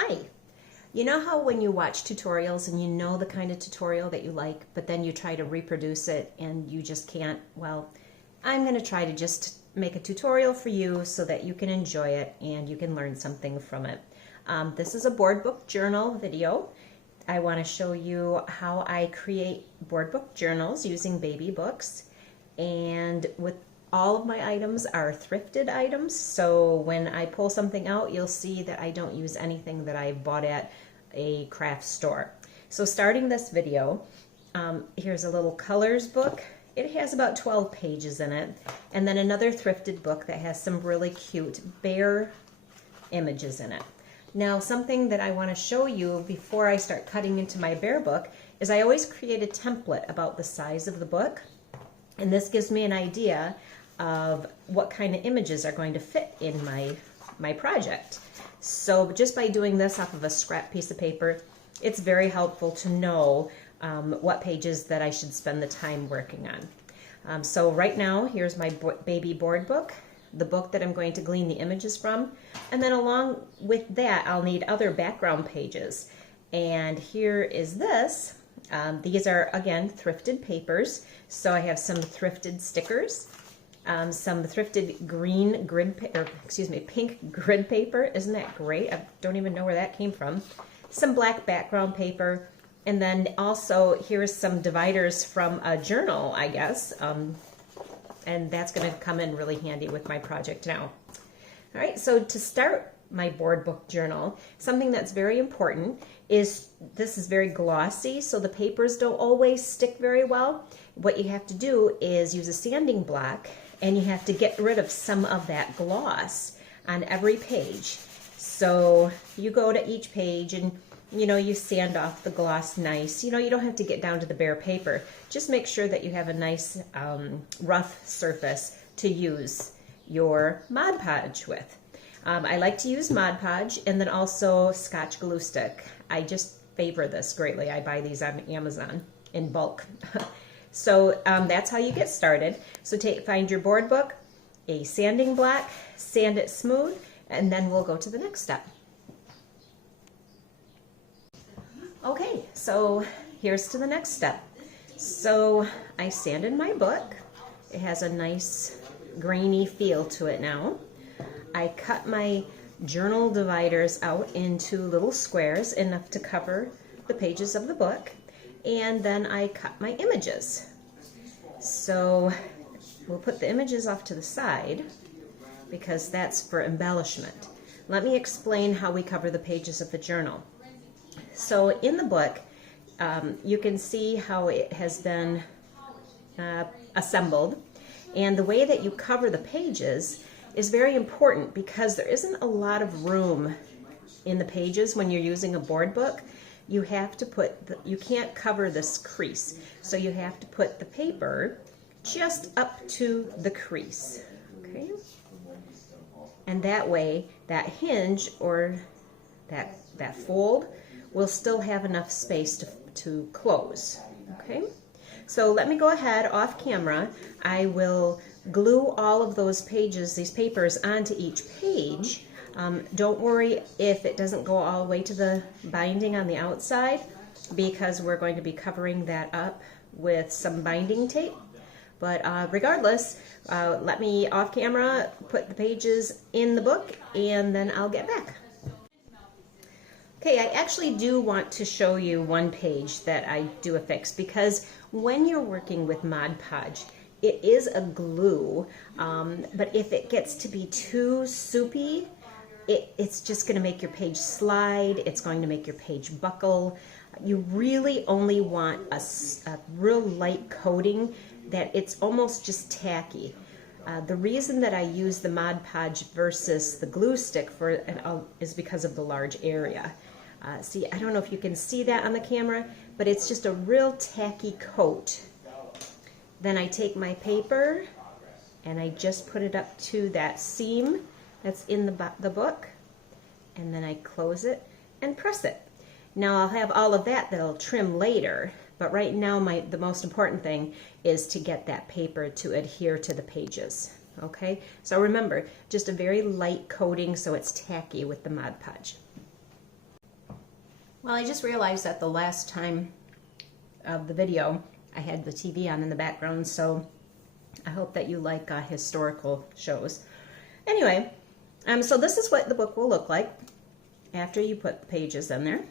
Hi. You know how when you watch tutorials and you know the kind of tutorial that you like, but then you try to reproduce it and you just can't? Well, I'm going to try to just make a tutorial for you so that you can enjoy it and you can learn something from it. This is a board book journal video. I want to show you how I create board book journals using baby books, and with all of my items are thrifted items, so when I pull something out, you'll see that I don't use anything that I bought at a craft store. So starting this video, here's a little colors book. It has about 12 pages in it, and then another thrifted book that has some really cute bear images in it. Now, something that I want to show you before I start cutting into my bear book is I always create a template about the size of the book, and this gives me an idea of what kind of images are going to fit in my project. So just by doing this off of a scrap piece of paper, it's very helpful to know what pages that I should spend the time working on. So right now, here's my baby board book, the book that I'm going to glean the images from, and then along with that, I'll need other background pages. And here is this. These are, again, thrifted papers. So I have some thrifted stickers, some thrifted pink grid paper. Isn't that great? I don't even know where that came from. Some black background paper, and then also here's some dividers from a journal, I guess, and that's going to come in really handy with my project now. All right, so to start my board book journal, something that's very important is this is very glossy, so the papers don't always stick very well. What you have to do is use a sanding block, and you have to get rid of some of that gloss on every page. So you go to each page and you sand off the gloss nice. You don't have to get down to the bare paper. Just make sure that you have a nice rough surface to use your Mod Podge with. I like to use Mod Podge and then also Scotch glue stick. I just favor this greatly. I buy these on Amazon in bulk. So that's how you get started. So find your board book, a sanding block, sand it smooth, and then we'll go to the next step. Okay, so here's to the next step. So I sanded my book. It has a nice grainy feel to it now. I cut my journal dividers out into little squares enough to cover the pages of the book, and then I cut my images. So we'll put the images off to the side because that's for embellishment. Let me explain how we cover the pages of the journal. So in the book, you can see how it has been assembled, and the way that you cover the pages is very important because there isn't a lot of room in the pages when you're using a board book. You have to you can't cover this crease, so you have to put the paper just up to the crease, okay? And that way, that hinge or that fold will still have enough space to close, okay? So let me go ahead off camera. I will glue all of those pages, these papers, onto each page. Don't worry if it doesn't go all the way to the binding on the outside, because we're going to be covering that up with some binding tape. But regardless, let me off camera put the pages in the book, and then I'll get back. Okay, I actually do want to show you one page that I do affix, because when you're working with Mod Podge, it is a glue, but if it gets to be too soupy, it's just going to make your page slide, it's going to make your page buckle. You really only want a real light coating that it's almost just tacky. The reason that I use the Mod Podge versus the glue stick is because of the large area. See, I don't know if you can see that on the camera, but it's just a real tacky coat. Then I take my paper and I just put it up to that seam that's in the book, and then I close it and press it. Now I'll have all of that'll trim later, but right now the most important thing is to get that paper to adhere to the pages. Okay, so remember, just a very light coating so it's tacky with the Mod Podge. Well, I just realized that the last time of the video, I had the TV on in the background, so I hope that you like historical shows. Anyway, so this is what the book will look like after you put the pages in there.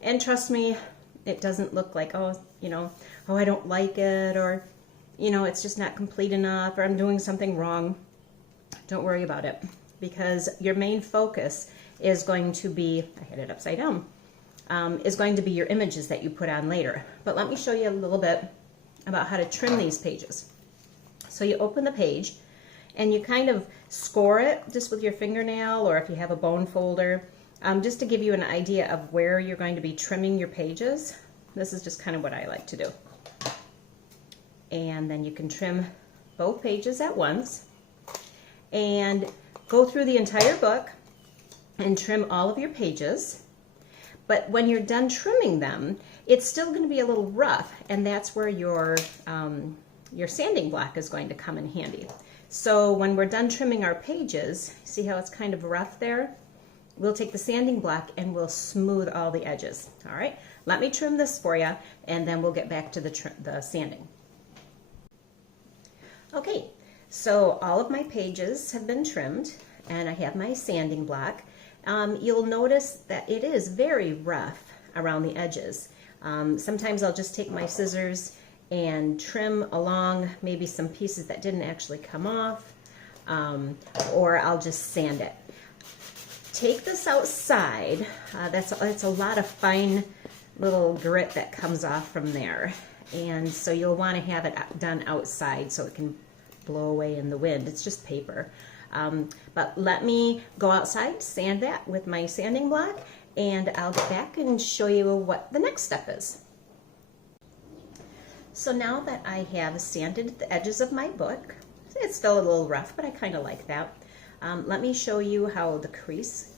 And trust me, it doesn't look like, oh, oh, I don't like it, or, it's just not complete enough, or I'm doing something wrong. Don't worry about it, because your main focus is going to be, I had it upside down, is going to be your images that you put on later. But let me show you a little bit about how to trim these pages. So you open the page and you kind of score it just with your fingernail, or if you have a bone folder, just to give you an idea of where you're going to be trimming your pages. This is just kind of what I like to do. And then you can trim both pages at once and go through the entire book and trim all of your pages. But when you're done trimming them, it's still going to be a little rough, and that's where your sanding block is going to come in handy. So when we're done trimming our pages, see how it's kind of rough there? We'll take the sanding block and we'll smooth all the edges. All right, let me trim this for you, and then we'll get back to the sanding. Okay, so all of my pages have been trimmed, and I have my sanding block. You'll notice that it is very rough around the edges. Sometimes I'll just take my scissors and trim along maybe some pieces that didn't actually come off, or I'll just sand it. Take this outside. That's a lot of fine little grit that comes off from there, and so you'll want to have it done outside so it can blow away in the wind. It's just paper. But let me go outside, sand that with my sanding block, and I'll get back and show you what the next step is. So now that I have sanded the edges of my book, it's still a little rough, but I kind of like that. Let me show you how the creases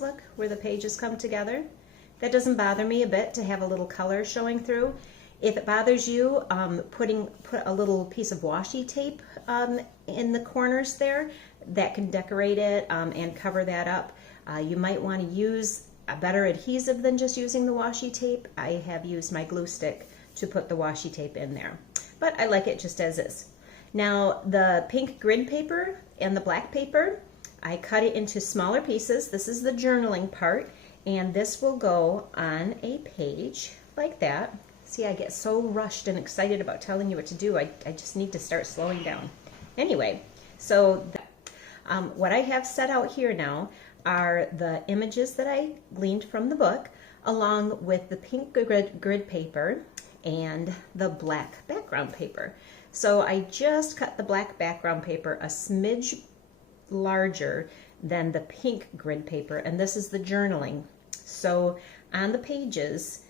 look, where the pages come together. That doesn't bother me a bit to have a little color showing through. If it bothers you, put a little piece of washi tape in the corners there, that can decorate it and cover that up. You might want to use a better adhesive than just using the washi tape. I have used my glue stick to put the washi tape in there, but I like it just as is. Now the pink grid paper and the black paper, I cut it into smaller pieces. This is the journaling part, and this will go on a page like that. See, I get so rushed and excited about telling you what to do. I just need to start slowing down. Anyway, so what I have set out here now are the images that I gleaned from the book, along with the pink grid paper and the black background paper. So I just cut the black background paper a smidge larger than the pink grid paper, and this is the journaling. So on the pages,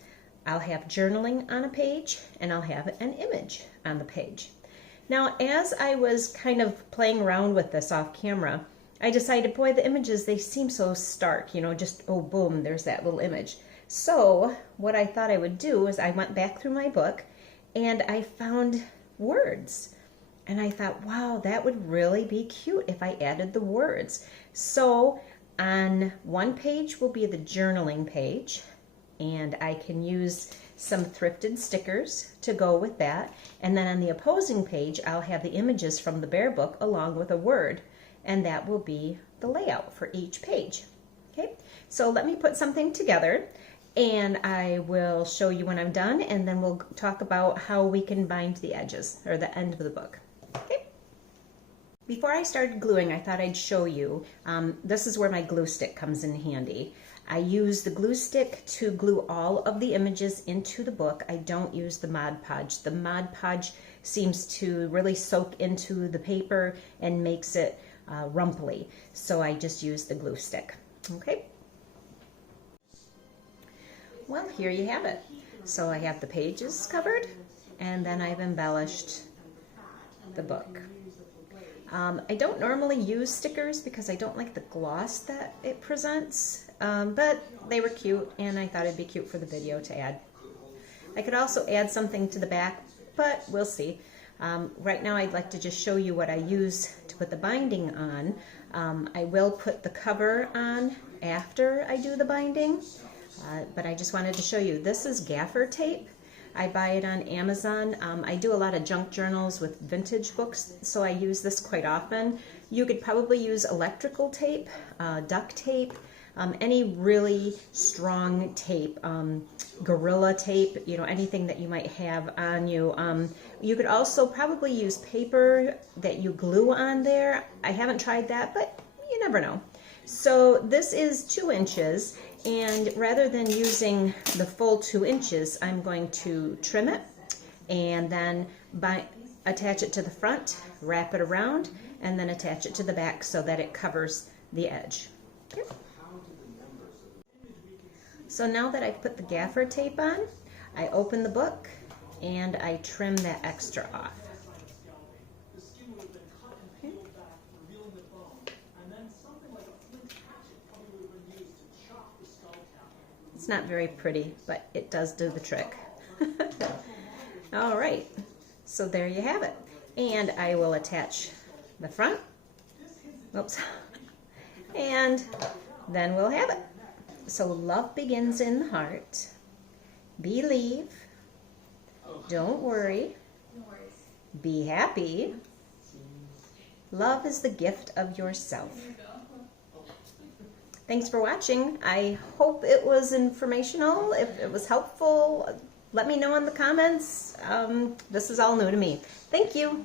I'll have journaling on a page, and I'll have an image on the page. Now, as I was kind of playing around with this off camera, I decided, boy, the images, they seem so stark, just, oh, boom, there's that little image. So what I thought I would do is I went back through my book and I found words. And I thought, wow, that would really be cute if I added the words. So on one page will be the journaling page, and I can use some thrifted stickers to go with that. And then on the opposing page, I'll have the images from the Bear book along with a word, and that will be the layout for each page. Okay, so let me put something together, and I will show you when I'm done, and then we'll talk about how we can bind the edges, or the end of the book. Okay. Before I started gluing, I thought I'd show you, this is where my glue stick comes in handy. I use the glue stick to glue all of the images into the book. I don't use the Mod Podge. The Mod Podge seems to really soak into the paper and makes it rumply. So I just use the glue stick. Okay. Well, here you have it. So I have the pages covered, and then I've embellished the book. I don't normally use stickers because I don't like the gloss that it presents, but they were cute, and I thought it'd be cute for the video to add. I could also add something to the back, but we'll see. Right now I'd like to just show you what I use to put the binding on. I will put the cover on after I do the binding, but I just wanted to show you. This is gaffer tape. I buy it on Amazon. I do a lot of junk journals with vintage books, so I use this quite often. You could probably use electrical tape, duct tape, any really strong tape, Gorilla tape, you know, anything that you might have on you. You could also probably use paper that you glue on there. I haven't tried that, but you never know. So this is 2 inches, and rather than using the full 2 inches, I'm going to trim it and then attach it to the front, wrap it around, and then attach it to the back so that it covers the edge. Yep. So now that I've put the gaffer tape on, I open the book and I trim that extra off. Okay. It's not very pretty, but it does do the trick. All right, so there you have it. And I will attach the front. Oops. And then we'll have it. So love begins in the heart. Believe. Don't worry. Be happy. Love is the gift of yourself. Thanks for watching. I hope it was informational. If it was helpful, let me know in the comments. This is all new to me. Thank you.